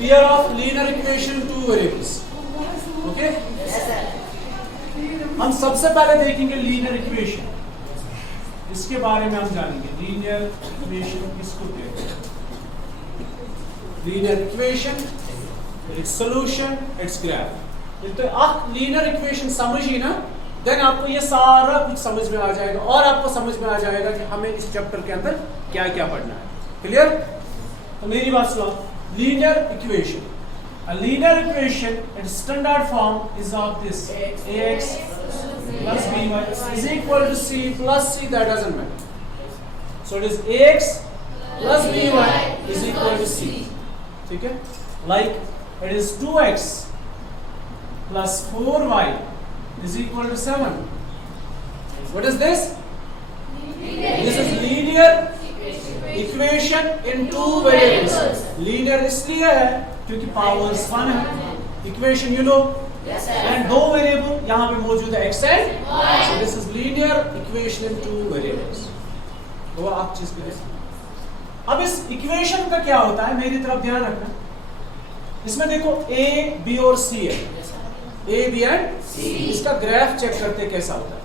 Pair of linear equation two variables. Okay, हम सबसे पहले देखेंगे लीनियर इक्वेशन, इसके बारे में हम जानेंगे। लीनियर इक्वेशन किसको कहते हैं? Linear equation, it's solution, it's graph. तो आप लीनियर इक्वेशन समझिए ना, देन आपको ये सारा कुछ समझ में आ जाएगा और आपको समझ में आ जाएगा कि हमें इस चैप्टर के अंदर क्या क्या पढ़ना है। क्लियर? तो मेरी बात सुनो। Linear equation, a linear equation its standard form is of this: ax plus by is equal to c plus c, that doesn't matter. So it is ax plus by is equal to c. ठीक है? Like it is 2x plus 4y is equal to 7. What is this? This is linear equation in two variables. Linear इसलिए है क्योंकि powers 1 है, equation you know, and दो variable यहाँ पे मौजूद है x and y. So this is linear equation in two variables. तो आप चीज के लिए अब इस इक्वेशन का क्या होता है, मेरी तरफ ध्यान रखना। इसमें देखो a, b और c है, a, b एंड c। इसका ग्राफ चेक करते कैसा होता है।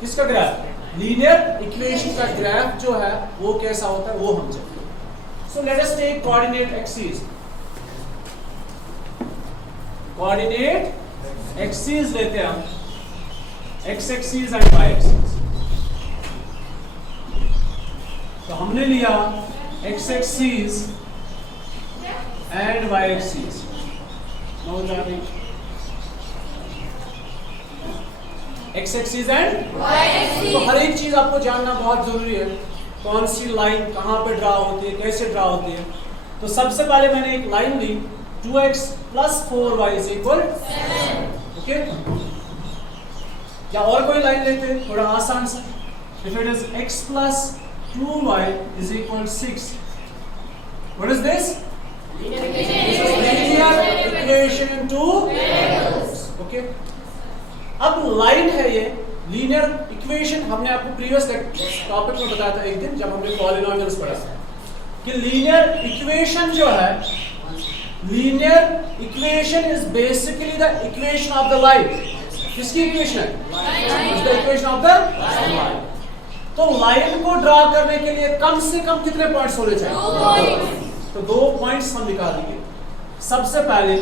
किसका ग्राफ? लीनियर इक्वेशन का ग्राफ जो है वो कैसा होता है वो हम चेक करेंगे। So let us take coordinate axis. Coordinate axis लेते हैं हम, x axis and y axis. तो हमने लिया x axis and y axis. x axis and y axis. तो हर एक चीज आपको जानना बहुत जरूरी है, कौन सी लाइन कहां पे ड्रा होती है, कैसे ड्रा होती है। तो सबसे पहले मैंने एक लाइन ली, 2x plus 4y is equal 7. Okay, या और कोई लाइन लेते हैं थोड़ा आसान सा। If it is x plus 2y is equal 6. What is this? Linear equation in two variables. Okay, अब लाइन है ये लीनियर इक्वेशन। हमने आपको प्रीवियस टॉपिक में बताया था एक दिन जब हमने पॉलिनोमियल्स पढ़ा था कि लीनियर इक्वेशन जो है, linear equation is basically the equation of the line. किसकी इक्वेशन है? The equation of the line. तो लाइन को ड्रा करने के लिए कम से कम कितने पॉइंट्स होने चाहिए? तो 2 पॉइंट्स हम निकाल देंगे। सबसे पहले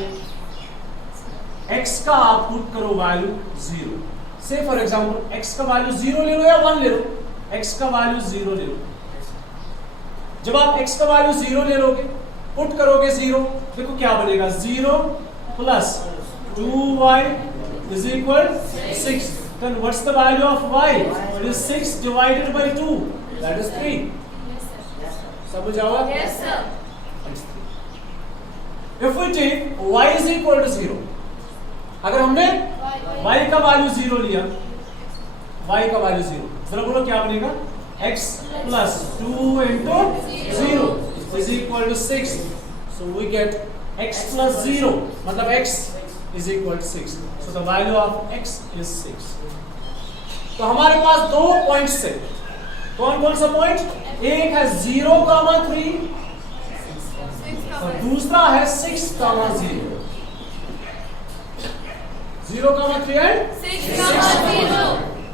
x का आप पुट करो वैल्यू 0। से फॉर एग्जांपल x का वैल्यू 0 ले लो या 1 ले लो, x का वैल्यू 0 ले लो। जब आप x का वैल्यू 0 ले लोगे, पुट करोगे 0, देखो क्या बनेगा, 0 plus 2y is equal 6. Then what's the value of y? It is 6 divided by 2, that is 3. समझ आवा? Yes sir. If we take y is equal to 0, अगर हमने y का वैल्यू 0 लिया, y का वैल्यू 0, जरा बोलो क्या बनेगा, x plus 2 into 0 is equal to 6. So we get x plus 0, मतलब x is equal to 6. So the value of x is 6. तो हमारे पास 2 पॉइंट्स है। कौन कौन सा पॉइंट? एक है 0,3 और दूसरा है 6,0। 0,3 एंड 6,0।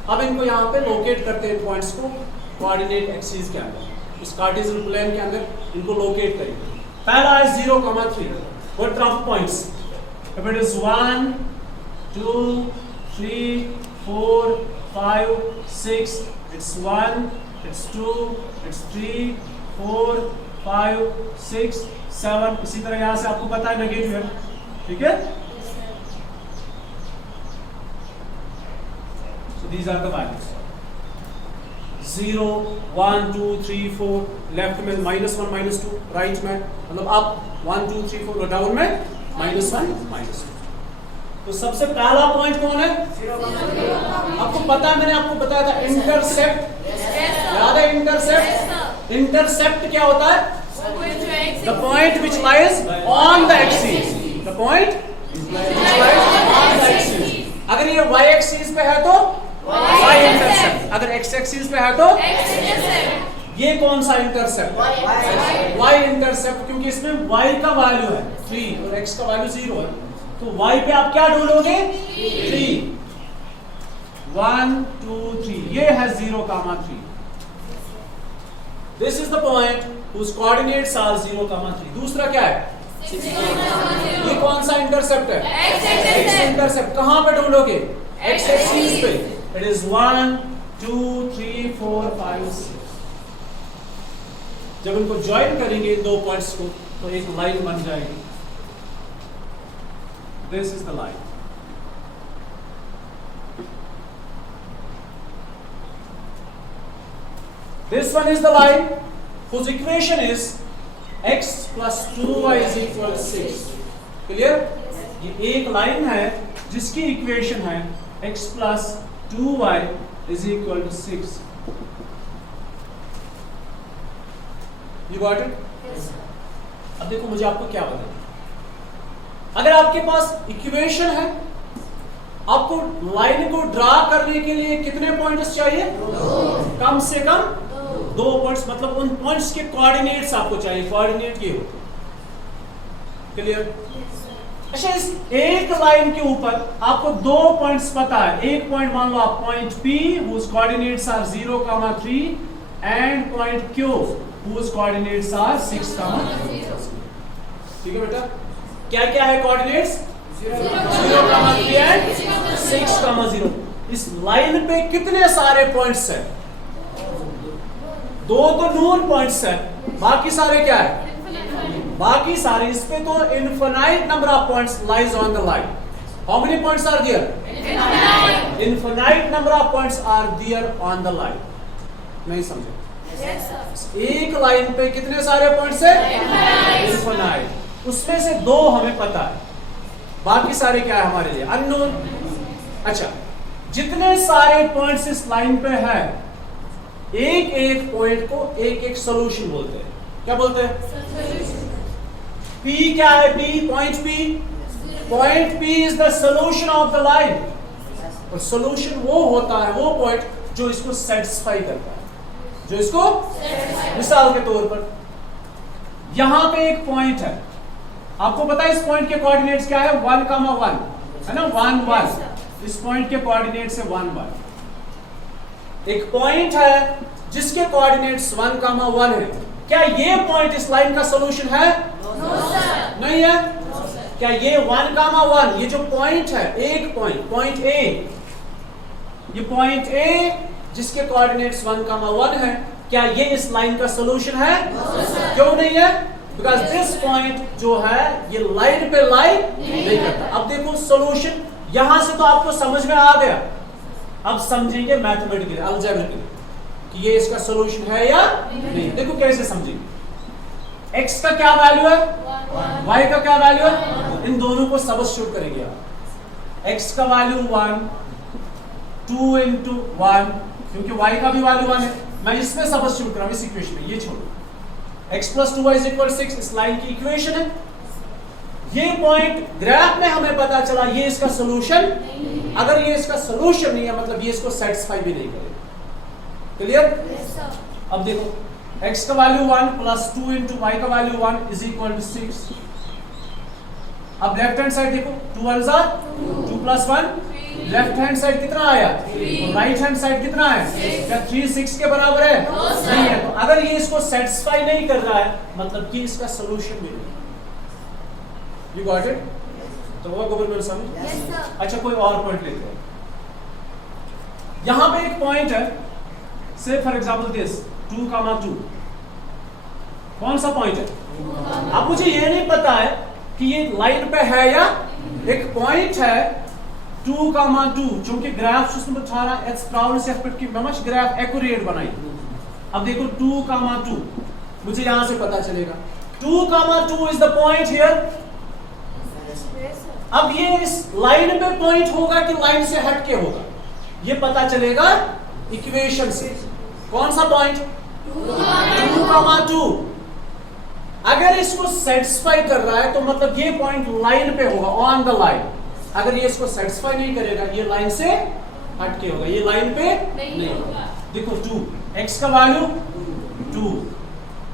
अब इनको यहाँ पे लोकेट करते हैं पॉइंट्स को कोऑर्डिनेट एक्सिस के अंदर, इस कार्टेशियन प्लेन के अंदर इनको लोकेट करेंगे। पहला है 0,3। What are the points? If it is 1, 2, 3, 4, 5, 6, it's 1, it's 2, it's 3, 4, 5, 6, 7। इसी तरह यहाँ से आपको पता है नेगेटिव है, ठीक है? So these are the values. 0, 1, 2, 3, 4, left में -1, -2, राइट में मतलब अप 1, 2, 3, 4, डाउन में -1, -2। तो सबसे पहला पॉइंट कौन है? आपको पता है, मैंने आपको बताया था इंटरसेप्ट। याद है इंटरसेप्ट? इंटरसेप्ट क्या होता है? The point which lies on the axis. The point which lies on the axis. अगर ये y एक्सिस पे है तो y इंटरसेप्ट, अगर x एक्सिस पे है तो x इंटरसेप्ट। ये कौन सा इंटरसेप्ट है? y इंटरसेप्ट, क्योंकि इसमें y का वैल्यू है 3 और x का वैल्यू 0 है, तो y पे आप क्या ढूंढोगे? 3, 1 2 3, ये है 0,3. This is the point whose coordinates are 0,3. दूसरा क्या है? ये कौन सा इंटरसेप्ट है? x intercept. कहां पे ढूंढोगे? x एक्सिस पे. It is 1 2 3 4 5 6. जब इनको ज्वाइन करेंगे इन दो पॉइंट्स को तो एक लाइन बन जाएगी. This is the line. This one is the line whose equation is x plus 2y is equal to 6. Clear? ये एक लाइन है जिसकी इक्वेशन है x plus 2y is equal to 6. You got it? Yes. अब देखो मुझे आपको क्या बताना. अगर आपके पास इक्वेशन है, आपको लाइन को ड्रा करने के लिए कितने पॉइंट्स चाहिए? कम से कम 2 पॉइंट्स. मतलब उन पॉइंट्स के कोऑर्डिनेट्स आपको चाहिए. कोऑर्डिनेट ये हो. क्लियर? अच्छा, इस एक लाइन के ऊपर आपको 2 पॉइंट्स पता है. एक पॉइंट मान लो आप point P whose coordinates are 0,3 and point Q whose coordinates are 6,0. ठीक है बेटा? क्या क्या है कोऑर्डिनेट्स? 0,3 and 6,0. इस लाइन पे कितने सारे पॉइंट्स हैं? 2 तो नून पॉइंट्स है, बाकी सारे क्या है? बाकी सारे. इस पे तो infinite number of points lies on the line. How many points are there? Infinite number of points are there on the line. नहीं समझे? एक लाइन पे कितने सारे पॉइंट्स है? इनफिनाइट. उसमें से 2 हमें पता है, बाकी सारे क्या है हमारे लिए? अननोन. अच्छा, जितने सारे पॉइंट्स इस लाइन पे है, एक एक पॉइंट को एक एक सॉल्यूशन बोलते हैं. क्या बोलते हैं? P क्या है? P, point P. Point P is the solution of the line. और सॉल्यूशन वो होता है, वो पॉइंट जो इसको सेटिस्फाई करता है, जो इसको, मिसाल के तौर पर यहां पे एक पॉइंट है, आपको पता है इस पॉइंट के कोऑर्डिनेट्स क्या है? 1,1 है ना? 1 1. इस पॉइंट के कोऑर्डिनेट्स है 1 1. एक पॉइंट है जिसके कोऑर्डिनेट्स 1,1 है. क्या ये पॉइंट इस लाइन का सॉल्यूशन है? नहीं है. क्या ये 1,1, ये जो पॉइंट है, एक पॉइंट A, ये पॉइंट A जिसके कोऑर्डिनेट्स 1,1 है, क्या ये इस लाइन का सॉल्यूशन है? क्यों नहीं है? बिकॉज दिस पॉइंट जो है ये लाइन पे लाई नहीं करता. अब देखो सॉल्यूशन, यहां से तो आपको समझ में आ गया. अब समझेंगे मैथमेटिकली, अलजेब्रिकली, कि ये इसका सॉल्यूशन है या नहीं. देखो कैसे समझेंगे. x का क्या वैल्यू है? y का क्या वैल्यू है? इन दोनों को सब्स्टिट्यूट करेंगे आप. x का वैल्यू 1, 2 into 1, क्योंकि y का भी वैल्यू 1 है. मैं इसमें सब्स्टिट्यूट कर रहा हूं, इस इक्वेशन में. ये छोड़ो. x plus 2y is equal to 6 इस लाइन की इक्वेशन है. ये पॉइंट ग्राफ में हमें पता चला ये इसका सॉल्यूशन. अगर ये इसका सॉल्यूशन नहीं है, मतलब ये इसको सेटिस्फाई भी नहीं करेगा. क्लियर? अब देखो, x का वैल्यू 1 plus 2 into y का वैल्यू 1 is equal to 6. अब लेफ्ट हैंड साइड देखो, 2 1s are 2 plus 1. Left hand side कितना आया? राइट हैंड साइड कितना है? क्या 3 6 के बराबर है? नहीं है. तो अगर ये इसको सेटिस्फाई नहीं कर रहा है, मतलब कि इसका सॉल्यूशन भी नहीं. You got it? तो वो गवर्नमेंट समझ. अच्छा, कोई और पॉइंट लेते हैं. यहां पे एक पॉइंट है, से फॉर एग्जांपल दिस 2,2. कौन सा पॉइंट है? अब मुझे ये नहीं पता है कि ये लाइन पे है या एक पॉइंट है 2,2. चूंकि ग्राफ जिसमें बता रहा है, प्राउड से की ममश ग्राफ एक्यूरेट बनाई. अब देखो 2,2 मुझे यहां से पता चलेगा 2,2 इज द पॉइंट हियर. अब ये इस लाइन पे पॉइंट होगा कि लाइन से हट के होगा, ये पता चलेगा इक्वेशन से. कौन सा पॉइंट? 2,2. अगर इसको सेटिस्फाई कर रहा है तो मतलब ये पॉइंट लाइन पे होगा, ऑन द लाइन. अगर ये इसको सेटिस्फाई नहीं करेगा, ये लाइन से हट के होगा, ये लाइन पे नहीं होगा. देखो 2, x का वैल्यू 2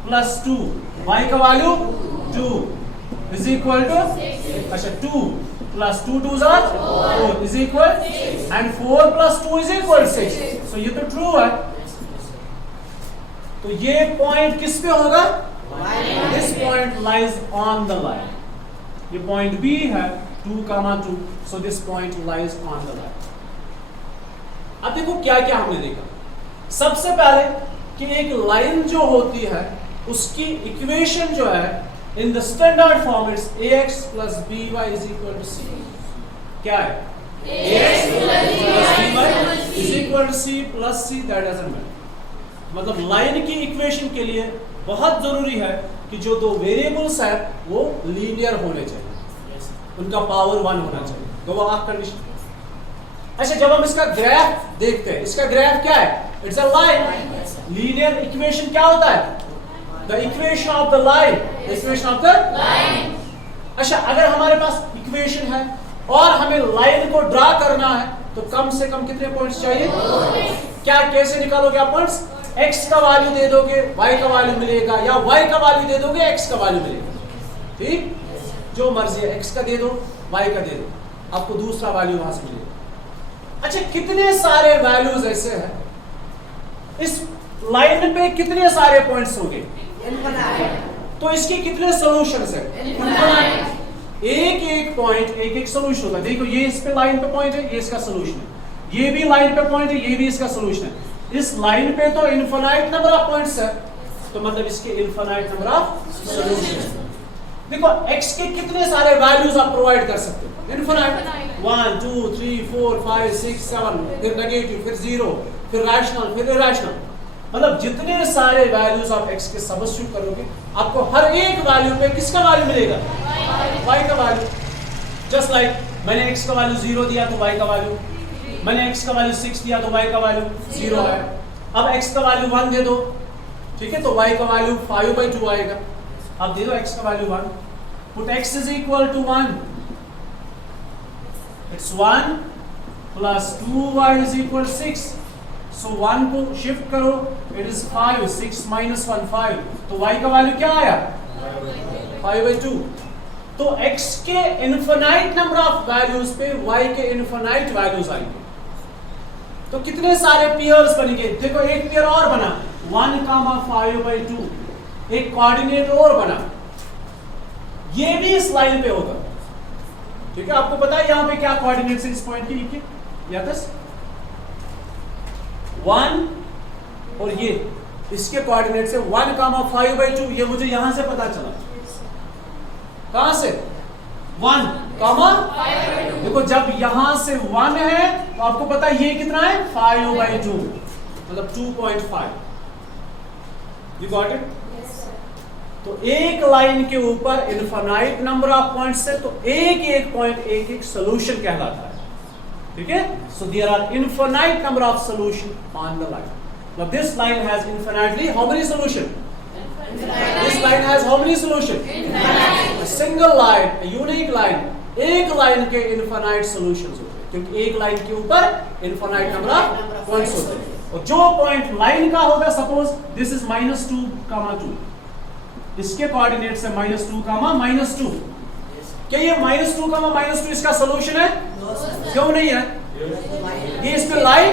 प्लस 2 y का वैल्यू 2 इज इक्वल टू अच्छा 2 plus 2 2 4 is equal and 4 plus 2 is equal 6. सो ये तो ट्रू है. तो ये पॉइंट किस पे होगा? This point lies on the line. ये पॉइंट B है 2, 2. So this point lies on the line. अब देखो क्या क्या हमने देखा. सबसे पहले कि एक लाइन जो होती है उसकी इक्वेशन जो है in the standard form it's ax plus by is equal to c. क्या है? ax plus by is equal to c plus c. that doesn't matter. मतलब लाइन की इक्वेशन के लिए बहुत जरूरी है कि जो दो वेरिएबल्स है वो लीनियर होने चाहिए, उनका पावर 1 होना चाहिए. दो आख कंडीशन. अच्छा, जब हम इसका ग्राफ देखते हैं, इसका ग्राफ क्या है? It's a line. Linear equation क्या होता है? The equation of the line. Equation of the line. अच्छा, अगर हमारे पास इक्वेशन है और हमें लाइन को ड्रा करना है तो कम से कम कितने पॉइंट्स चाहिए? क्या कैसे निकालोगे आप पॉइंट्स? x का वैल्यू दे दोगे y का वैल्यू मिलेगा, या y का वैल्यू दे दोगे x का वैल्यू मिलेगा. ठीक, जो मर्जी है, x का दे दो y का दे दो, आपको दूसरा वैल्यू वहां से मिलेगा. अच्छा, कितने सारे वैल्यूज ऐसे हैं इस लाइन पे? कितने सारे पॉइंट्स होंगे? तो इसके कितने सॉल्यूशंस है? एक एक पॉइंट एक एक सॉल्यूशन होगा. देखो, ये इस पे लाइन पे पॉइंट है, ये इसका सॉल्यूशन है. ये भी लाइन पे पॉइंट है, ये भी इसका सॉल्यूशन है. इस लाइन पे तो इनफिनाइट नंबर ऑफ पॉइंट्स है, तो मतलब इसके इनफिनाइट नंबर ऑफ सॉल्यूशंस. देखो, x के कितने सारे वैल्यूज आप प्रोवाइड कर सकते हो? इनफिनाइट. 1 2 3 4 5 6 7, फिर नेगेटिव, फिर 0, फिर रैशनल, फिर इरैशनल. मतलब जितने सारे वैल्यूज आप x के सब्स्टिट्यूट करोगे, आपको हर एक वैल्यू पे किसका वैल्यू मिलेगा? y का वैल्यू. जस्ट लाइक मैंने x का वैल्यू 0 दिया तो y का वैल्यू, मैंने x का वैल्यू 6 दिया तो y का वैल्यू 0 है. अब x का वैल्यू 1 दे दो, ठीक है, तो y का वैल्यू 5/2 आएगा. अब दे दो x का value 1, put x is equal to 1. It's 1 plus 2y is equal to 6. So 1 को शिफ्ट करो, it is 5. 6 minus 1 5. तो y का वैल्यू क्या आया? 5/2. तो x के इनफिनाइट नंबर ऑफ वैल्यूज पे y के इनफिनाइट वैल्यूज आएंगे. तो कितने सारे पेयर्स बनेंगे? देखो, एक पेयर और बना 1, 5/2. एक कोऑर्डिनेट और बना, ये भी इस लाइन पे होगा. ठीक है, आपको पता है यहां पे क्या कोऑर्डिनेट्स है इस पॉइंट की? या 1 और ये इसके कोऑर्डिनेट्स है 1, 5/2. ये मुझे यहां से पता चला. कहां से? 1, 5/2. देखो, जब यहां से 1 है तो आपको पता है ये कितना है? 5/2, मतलब 2.5. You got it? तो एक लाइन के ऊपर इनफिनाइट नंबर ऑफ पॉइंट्स है, तो एक एक पॉइंट एक एक सॉल्यूशन कहलाता है. ठीक है, so there are infinite number of solution on the line. Now this line has infinitely how many solution? This line has how many solution? Infinite. A single line, a unique line. एक line के infinite solutions होते हैं, क्योंकि एक line के ऊपर infinite number of points होते हैं. और जो पॉइंट लाइन का होगा, सपोज दिस इज -2, 2. इसके कोऑर्डिनेट्स है -2, -2. क्या ये -2, -2 इसका सॉल्यूशन है? क्यों नहीं है? ये इस पे लाइन,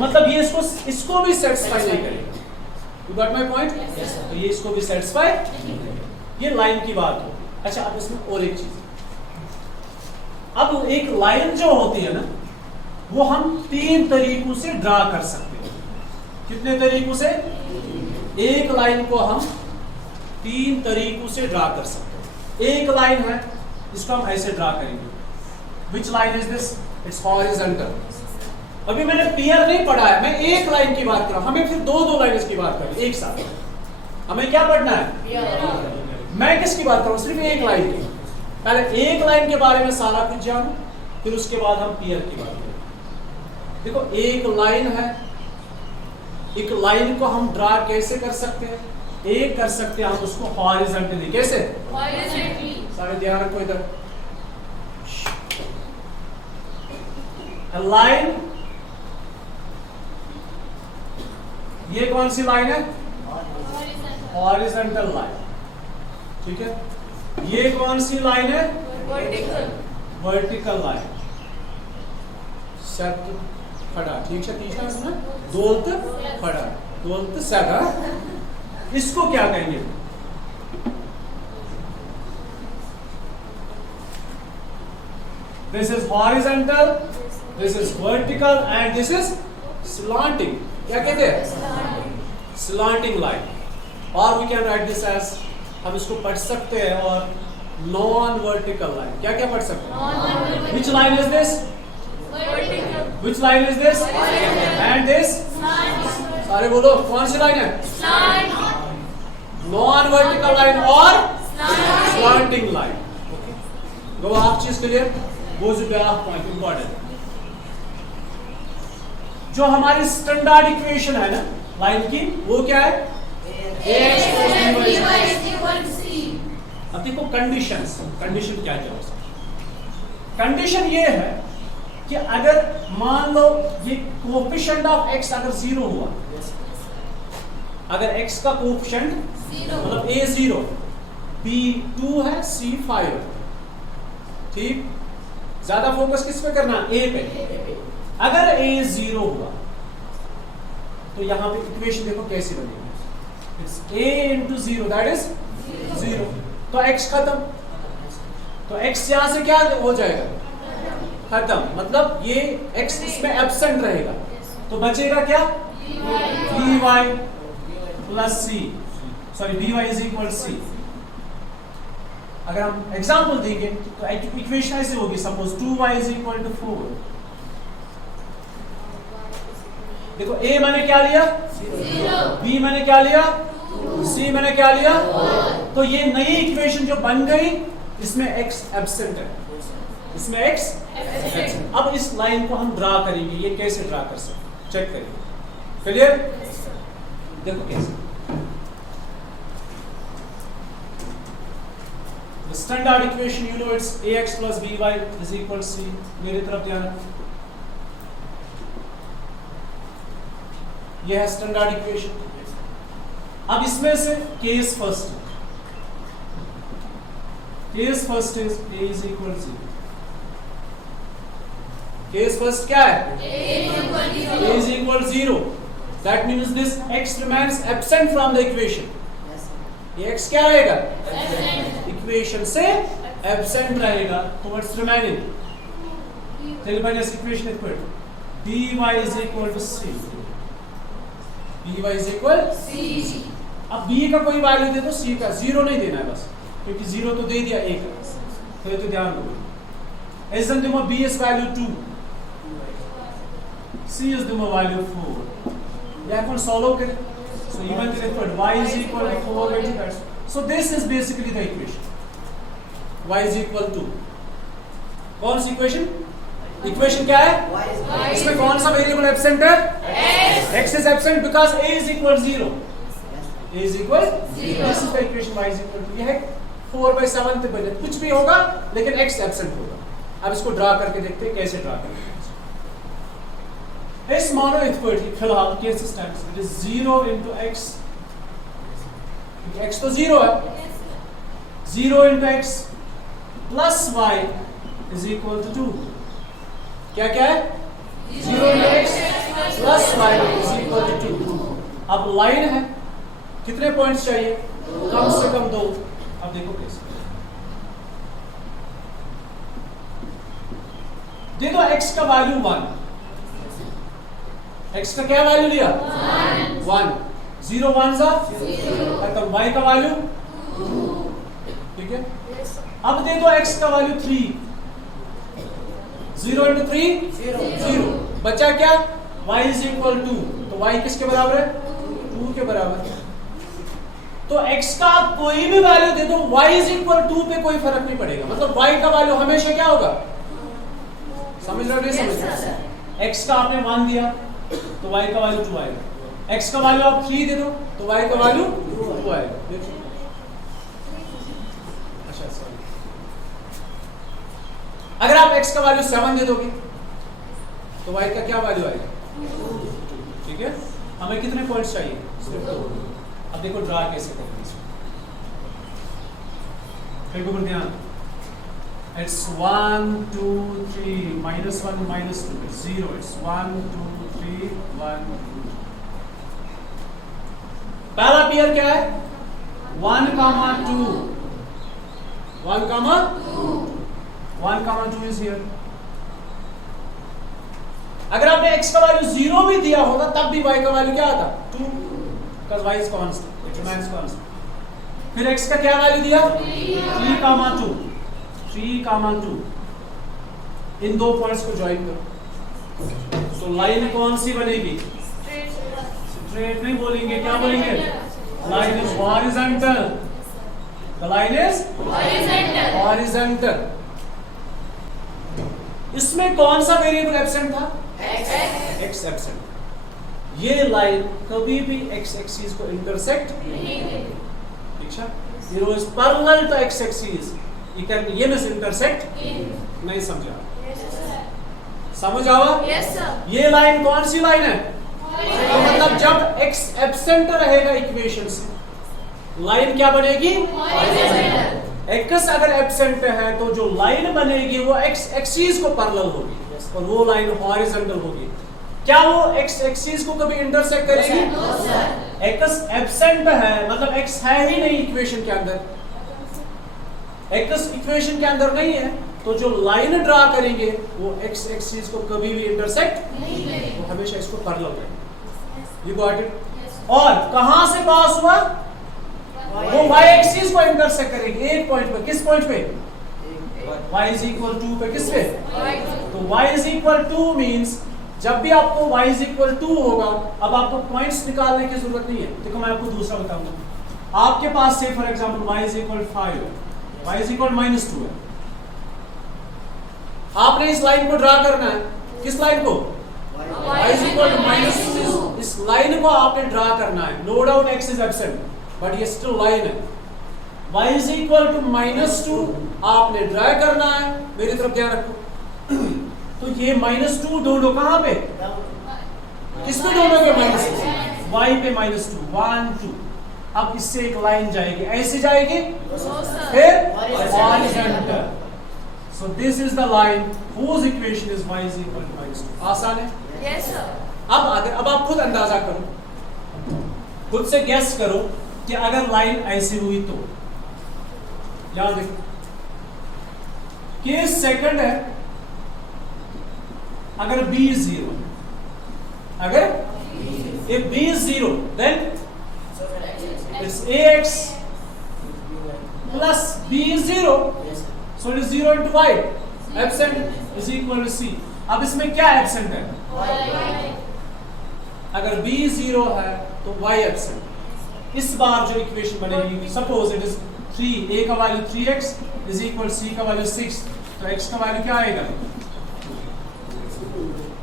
मतलब ये इसको भी सेटिस्फाई नहीं करेगा. You got my point? Yes, तो ये इसको भी सेटिस्फाई. ये लाइन की बात हो. अच्छा, अब इसमें और एक चीज. अब एक लाइन जो होती है ना, वो हम 3 तरीकों से ड्रा कर सकते हैं. कितने तरीकों से? एक लाइन को हम 3 तरीकों से ड्रा कर सकते हैं. एक लाइन है, इसको हम ऐसे ड्रा करेंगे. Which line is this? It's horizontal. अभी मैंने पेयर नहीं पढ़ा है, मैं एक लाइन की बात कर रहा हूं. हमें फिर दो लाइन्स की बात करें एक साथ. हमें क्या पढ़ना है? मैं किसकी बात कर रहा हूं? सिर्फ एक लाइन की. पहले एक लाइन के बारे में सारा कुछ जानू, फिर उसके बाद हम पेयर की बात करें. देखो, एक लाइन है, एक लाइन को हम ड्रा कैसे कर सकते हैं? एक कर सकते हैं हम उसको हॉरिजॉन्टली. कैसे? हॉरिजॉन्टली. सारे ध्यान रखो इधर. लाइन, ये कौन सी लाइन है? हॉरिजॉन्टल लाइन, ठीक है। ये कौन सी लाइन है? वर्टिकल। Vertical line. सत खड़ा, ठीक है, तीसरा इसमें दोलत खड़ा, दोलत सगा। इसको क्या कहेंगे? This is horizontal, this is vertical and this is slanting. क्या कहते हैं? Slanting line. Or we can write this as, हम इसको पढ़ सकते हैं और non vertical line. क्या क्या पढ़ सकते हैं? Which line is this? Vertical. Which line is this? And this? सारे बोलो, कौन सी लाइन है? Non vertical line और slanting line. Okay. दो आप चीज क्लियर? वो जो पॉइंट इंपॉर्टेंट, जो हमारी स्टैंडर्ड इक्वेशन है ना लाइन की, वो क्या है? अब देखो कंडीशंस, कंडीशन क्या क्या हो सकती? कंडीशन ये है कि अगर मान लो ये कोएफिशिएंट ऑफ x अगर 0 हुआ, अगर x का कोएफिशिएंट मतलब a 0, b 2 है, c 5 है, ठीक। ज्यादा फोकस किस पे करना? a पे। अगर a 0 हुआ तो यहां पे इक्वेशन देखो कैसी बनेगी। It's a into 0 that is 0। तो x खत्म, तो x यहां से क्या हो जाएगा? खत्म। मतलब ये x इसमें एब्सेंट रहेगा, तो बचेगा क्या? by plus c, sorry by is equal c। अगर हम एग्जांपल देंगे तो इक्वेशन ऐसे होगी, suppose 2y is equal to 4। देखो a मैंने क्या लिया? 0। b मैंने क्या लिया? 2। c मैंने क्या लिया? 4। तो ये नई इक्वेशन जो बन गई, इसमें x एब्सेंट है, इसमें x एब्सेंट। अब इस लाइन को हम ड्रा करेंगे, ये कैसे ड्रा कर सकते? चेक करिए, क्लियर? देखो कैसे। The standard equation, you know, it's ax plus by is equal to c. मेरी तरफ ध्यान रखो, यह है स्टैंडर्ड इक्वेशन। अब इसमें से case first, case first is a is equal to 0। Case first क्या है? a is equal to 0। That means this x remains absent from the equation। ये x क्या रहेगा? इक्वेशन से एब्सेंट रहेगा, तो it's remaining. Tell by this equation equal dy is equal to c। dy is equal c। अब b का कोई value दे दो, c का 0 नहीं देना है बस, क्योंकि 0 तो दे दिया a का, तो ये तो ध्यान दो। एजन दो b is value 2, c is the value 4। या अपन सॉल्व करें, so even the method y is equal to 4 by 2। So this is basically the equation, y is equal to, कौन सी इक्वेशन? इक्वेशन क्या है? इसमें कौन सा वेरिएबल एब्सेंट है? x is absent because a is equal 0। a is equal 0। This is the equation y is equal to, यह है 4/7 पे बने, कुछ भी होगा लेकिन x एब्सेंट होगा। अब इसको ड्रा करके देखते हैं कैसे ड्रा करेंगे। इस मानो इक्वेशन फिलहाल case standard it is 0 into x, x तो 0 है, 0 into x plus y is equal to 2। क्या क्या है? 0 into x plus y is equal to 2। अब लाइन है, कितने पॉइंट्स चाहिए? कम से कम 2। अब देखो कैसे दे दो। x का वैल्यू 1, x का क्या वैल्यू लिया? 1। 0 1 सा तो y का वैल्यू 2, ठीक है। अब दे दो x का वैल्यू 3। 0 into 3 0। बचा क्या? y is equal to, तो y किसके बराबर है? 2 के बराबर। तो x का आप कोई भी वैल्यू दे दो, y is equal 2 पे कोई फर्क नहीं पड़ेगा। मतलब y का वैल्यू हमेशा क्या होगा? समझ रहे हो? नहीं समझ रहे? x का आपने 1 दिया तो y का वैल्यू 2 आएगा। x का वैल्यू आप 3 दे दो तो y का वैल्यू 2 आएगा। देखिए, अच्छा सॉरी, अगर आप x का वैल्यू 7 दे दोगे तो y का क्या वैल्यू आएगा? 2। ठीक है, हमें कितने पॉइंट्स चाहिए? सिर्फ 2। अब देखो ड्रा कैसे करेंगे इसको, फिर ऊपर ध्यान, it's 1 2 3 -1 -2 it's 0, it's 1 2 3 1 2। पहला पेयर क्या है 1, 2 1, 2 is here। अगर आपने x का वैल्यू 0 भी दिया होगा तब भी y का वैल्यू क्या आता 2, because y is constant, it remains constant। फिर x का क्या वैल्यू दिया 3, 2 इन दो पॉइंट्स को ज्वाइन करो तो लाइन कौन सी बनेगी, स्ट्रेट नहीं बोलेंगे, क्या बोलेंगे, line is horizontal, the line is horizontal. इसमें कौन सा वेरिएबल एब्सेंट था, x एब्सेंट। ये लाइन कभी भी x एक्सिस को इंटरसेक्ट नहीं करेगी, ठीक है, it was parallel to x axis, ये मिस इंटरसेक्ट नहीं समझा, समझ आवा, ये लाइन कौन सी लाइन है, तो मतलब जब x एब्सेंट रहेगा इक्वेशन से लाइन क्या बनेगी, x अगर एब्सेंट है तो जो लाइन बनेगी वो x एक्सिस को पैरेलल होगी और वो लाइन हॉरिजॉन्टल होगी। क्या वो x एक्सिस को कभी इंटरसेक्ट करेगी, x एब्सेंट है मतलब x है ही नहीं इक्वेशन के अंदर, x इक्वेशन के अंदर नहीं है तो जो लाइन ड्रा करेंगे वो x एक्सिस को कभी भी इंटरसेक्ट नहीं करेगी, वो हमेशा इसको पैरेलल करेंगे। You got it. और कहां से पास हुआ, वो y एक्सिस को इंटरसेक्ट करेगी एक पॉइंट पे, किस पॉइंट पे, y इज इक्वल टू पे, किस पे, तो y is equal to means जब भी आपको y इज इक्वल टू होगा, अब आपको पॉइंट्स निकालने की जरूरत नहीं है। देखो मैं आपको दूसरा बताऊंगा, आपके पास से for example y is equal 5 है, y इज इक्वल -2 है, आपने इस लाइन को ड्रा करना है, किस लाइन को, y इज इक्वल -2, इस लाइन को आपने ड्रा करना है। No doubt x is absent but ये स्टिल लाइन है, y इज इक्वल टू -2 आपने ड्रा करना है, मेरी तरफ ध्यान रखो। तो ये -2 ढूंढो कहां पे, किस पे ढूंढोगे, -2, y पे -2 1 2। अब इससे एक लाइन जाएगी, ऐसे जाएगी, फिर horizontal. So this is the line whose equation is y is equal to -2। आसान है, Yes, sir. अब आप खुद अंदाजा करो, खुद से गेस करो कि अगर लाइन ऐसी हुई तो, याद देखो केस सेकंड है, अगर b is 0, अगर if b is 0 then it's ax plus b is 0, so it is 0 into y, absent is equal to c। अब इसमें क्या एब्सेंट है, अगर b 0 है तो y एब्सेंट। इस बार जो इक्वेशन बनेगी, सपोज इट इज 3, a का value 3x is equal c का वैल्यू 6, तो x का वैल्यू क्या आएगा,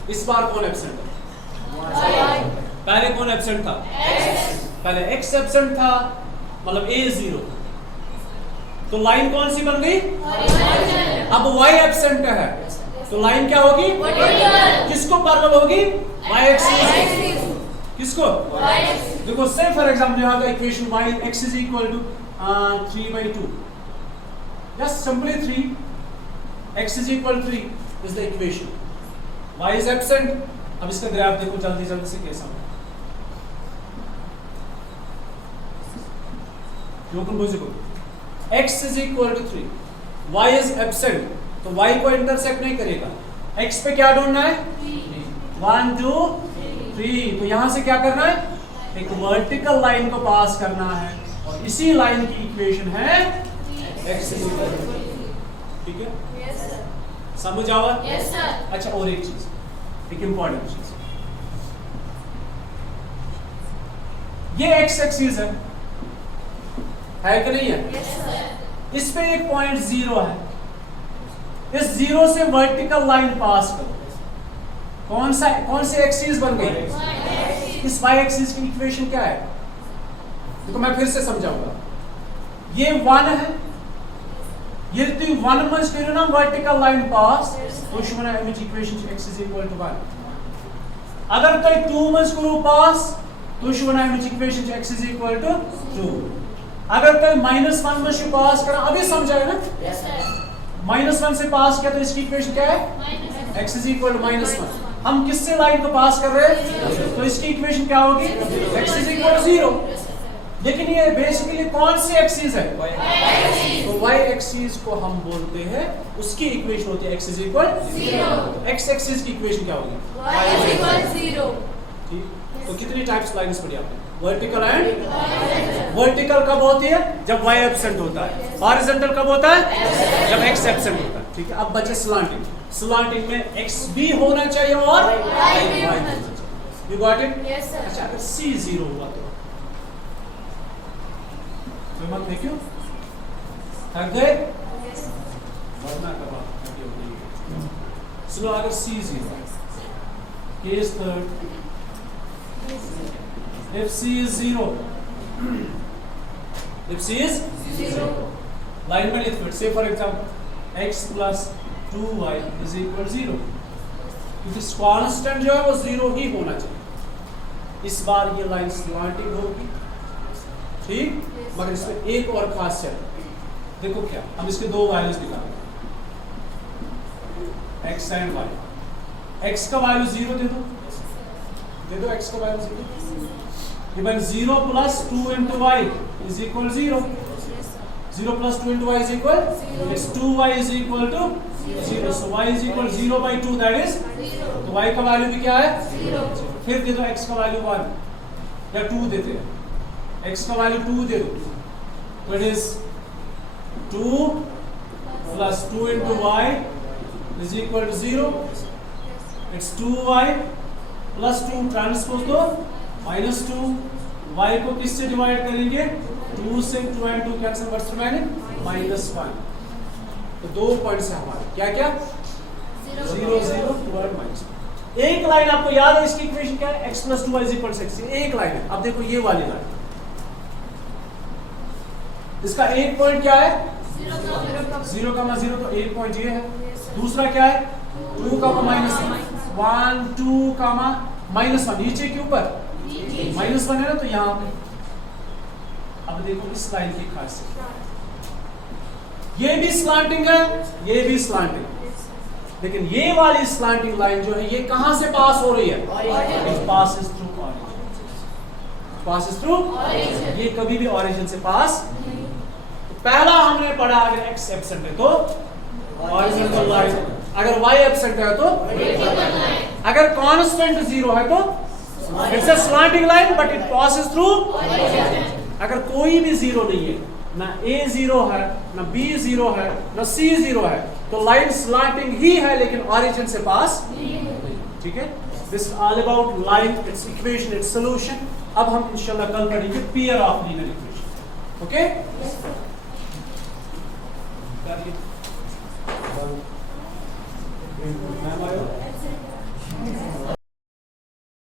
इस बार कौन एब्सेंट है, पहले कौन एब्सेंट था, पहले x एब्सेंट था मतलब a 0, तो लाइन कौन सी बन गई, अब y एब्सेंट है तो लाइन क्या होगी, किसको पैरेलल होगी, y एक्सिस, किसको, देखो से फॉर एग्जांपल यहां का equation y x is equal to 3/2, just simply 3, x is equal to 3 is the equation, y is absent। अब इसका ग्राफ देखो जल्दी जल्दी से कैसा हो, x is equal to 3, y is absent तो y को इंटरसेक्ट नहीं करेगा, x पे क्या ढूंढना है, 1 2 3, तो यहां से क्या करना है, एक वर्टिकल लाइन को पास करना है और इसी लाइन की इक्वेशन है x is equal to 3, ठीक है, Yes, sir. समझ आवा, Yes, sir. अच्छा और एक चीज, एक इंपॉर्टेंट चीज, ये x एक्सिस है कि नहीं है, Yes, sir. इस पे एक पॉइंट 0 है, इस 0 से वर्टिकल लाइन पास करो, कौन सी एक्सिस बन गई, इस y एक्सिस की इक्वेशन क्या है, देखो मैं फिर से समझाऊंगा, ये 1 है, ये तो 1 मस्ट करो ना वर्टिकल लाइन पास, तो शुमना image equation x is equal to 1, अगर तो 2 मस्ट करो पास तुझ वना equation x is equal to 2 अगर कोई -1 में से पास करा अभी समझाया ना Yes, sir. -1 से पास किया तो इसकी इक्वेशन क्या है Minus. x is equal to -1 हम किससे लाइन को पास कर रहे हैं तो इसकी इक्वेशन क्या होगी x is equal to 0 Yes, sir. लेकिन ये बेसिकली कौन सी एक्सिस है X. तो y एक्सिस को हम बोलते हैं उसकी इक्वेशन होती है x is equal 0. x axis की इक्वेशन क्या होगी Y is equal 0. ठीक तो कितनी टाइप्स लाइंस पढ़ी आपने वर्टिकल एंड Horizontal. वर्टिकल कब होती है जब y एब्सेंट होता है हॉरिजॉन्टल कब होता है जब x एब्सेंट होता है ठीक है अब बचे स्लांटिंग स्लांटिंग में x भी होना चाहिए और Y भी होना you got it Yes, sir. अच्छा अगर c 0 हुआ तो मत देखियो थक गए वरना कब आगे होगी सुनो अगर c 0 case third if c is 0 if c is 0. Line में लिख say for example x plus 2y is equal to 0 क्योंकि कांस्टेंट जो है वो 0 ही होना चाहिए इस बार ये लाइन स्लैंटिंग होगी ठीक मगर इसमें एक और खासियत देखो क्या हम इसके दो वैल्यूज निकालेंगे x एंड y x का वैल्यू 0 दे दो x का value 0 Even 0 plus 2 into y is equal to 0. 0 plus 2 into y is equal? It's 2y is equal to 0. So y is equal to 0 by 2 that is? तो y का value भी क्या है? 0. फिर दे दो x का वैल्यू 1 या 2 देते हैं x का वैल्यू 2 दे दो तो it is 2 plus 2 into y is equal to 0. It's 2y plus 2 transpose दो -2 y को किससे डिवाइड करेंगे 2 से 2 and 2 कैंसिल व्हाट्स रिमेनिंग -1 तो दो पॉइंट्स है हमारे क्या क्या 0 0 2 माइनस एक लाइन आपको याद है इसकी इक्वेशन क्या है x plus 2y is equal to 6 एक लाइन है अब देखो ये वाली लाइन इसका एक पॉइंट क्या है 0 का 0 तो एक पॉइंट ये है दूसरा क्या है 2 का -1 2 का -1 नीचे के ऊपर -1 है ना तो यहाँ पे अब देखो इस लाइन की खासियत ये भी स्लांटिंग है ये भी स्लांटिंग लेकिन ये वाली स्लांटिंग लाइन जो है ये कहां से पास हो रही है it passes through origin passes through Origin. ये कभी भी ऑरिजिन से पास तो पहला हमने पढ़ा अगर x एब्सेंट है तो हॉरिजॉन्टल लाइन अगर y एब्सेंट है तो Vertical line. अगर कांस्टेंट 0 है तो it's a slanting line but it passes through Origin. अगर कोई भी 0 नहीं है ना a 0 है ना b 0 है ना c 0 है तो लाइन स्लांटिंग ही है लेकिन ऑरिजिन से पास ठीक है this all about line it's equation it's solution अब हम इंशाल्लाह कल पढ़ेंगे pair of linear equation okay ma'am आयो